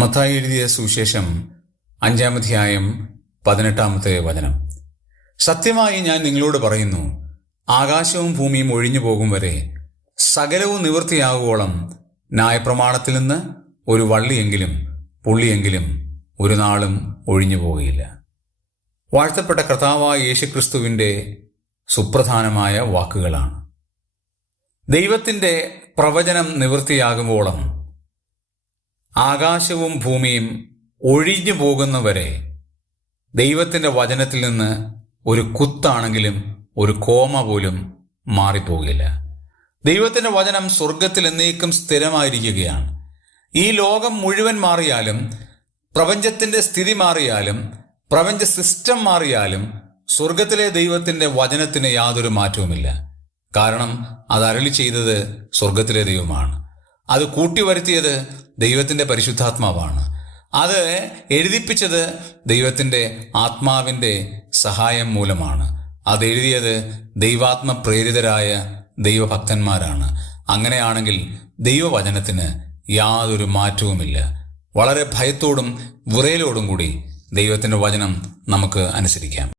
മത്തായി എഴുതിയ സുവിശേഷം 5-ാം അധ്യായം 18-ാമത്തെ വചനം. സത്യമായി ഞാൻ നിങ്ങളോട് പറയുന്നു, ആകാശവും ഭൂമിയും ഒഴിഞ്ഞു പോകും വരെ സകലവും നിവൃത്തിയാകുവോളം ന്യായപ്രമാണത്തിൽ നിന്ന് ഒരു വള്ളിയെങ്കിലും പുള്ളിയെങ്കിലും ഒരു നാളും ഒഴിഞ്ഞു പോകുകയില്ല. വാഴ്ത്തപ്പെട്ട കർത്താവായ യേശുക്രിസ്തുവിൻ്റെ സുപ്രധാനമായ വാക്കുകളാണ്. ദൈവത്തിൻ്റെ പ്രവചനം നിവൃത്തിയാകുമ്പോളം ആകാശവും ഭൂമിയും ഒഴിഞ്ഞു പോകുന്നവരെ ദൈവത്തിൻ്റെ വചനത്തിൽ നിന്ന് ഒരു കുത്താണെങ്കിലും ഒരു കോമ പോലും മാറിപ്പോകില്ല. ദൈവത്തിൻ്റെ വചനം സ്വർഗത്തിൽ എന്നേക്കും സ്ഥിരമായിരിക്കുകയാണ്. ഈ ലോകം മുഴുവൻ മാറിയാലും, പ്രപഞ്ചത്തിൻ്റെ സ്ഥിതി മാറിയാലും, പ്രപഞ്ച സിസ്റ്റം മാറിയാലും സ്വർഗത്തിലെ ദൈവത്തിൻ്റെ വചനത്തിന് യാതൊരു മാറ്റവുമില്ല. കാരണം അത് അരുളി ചെയ്തത് സ്വർഗത്തിലെ ദൈവമാണ്. അത് കൂട്ടിവരുത്തിയത് ദൈവത്തിൻ്റെ പരിശുദ്ധാത്മാവാണ്. അത് എഴുതിപ്പിച്ചത് ദൈവത്തിൻ്റെ ആത്മാവിൻ്റെ സഹായം മൂലമാണ്. അത് എഴുതിയത് ദൈവാത്മപ്രേരിതരായ ദൈവഭക്തന്മാരാണ്. അങ്ങനെയാണെങ്കിൽ ദൈവവചനത്തിന് യാതൊരു മാറ്റവുമില്ല. വളരെ ഭയത്തോടും വിറയലോടും കൂടി ദൈവത്തിൻ്റെ വചനം നമുക്ക് അനുസരിക്കാം.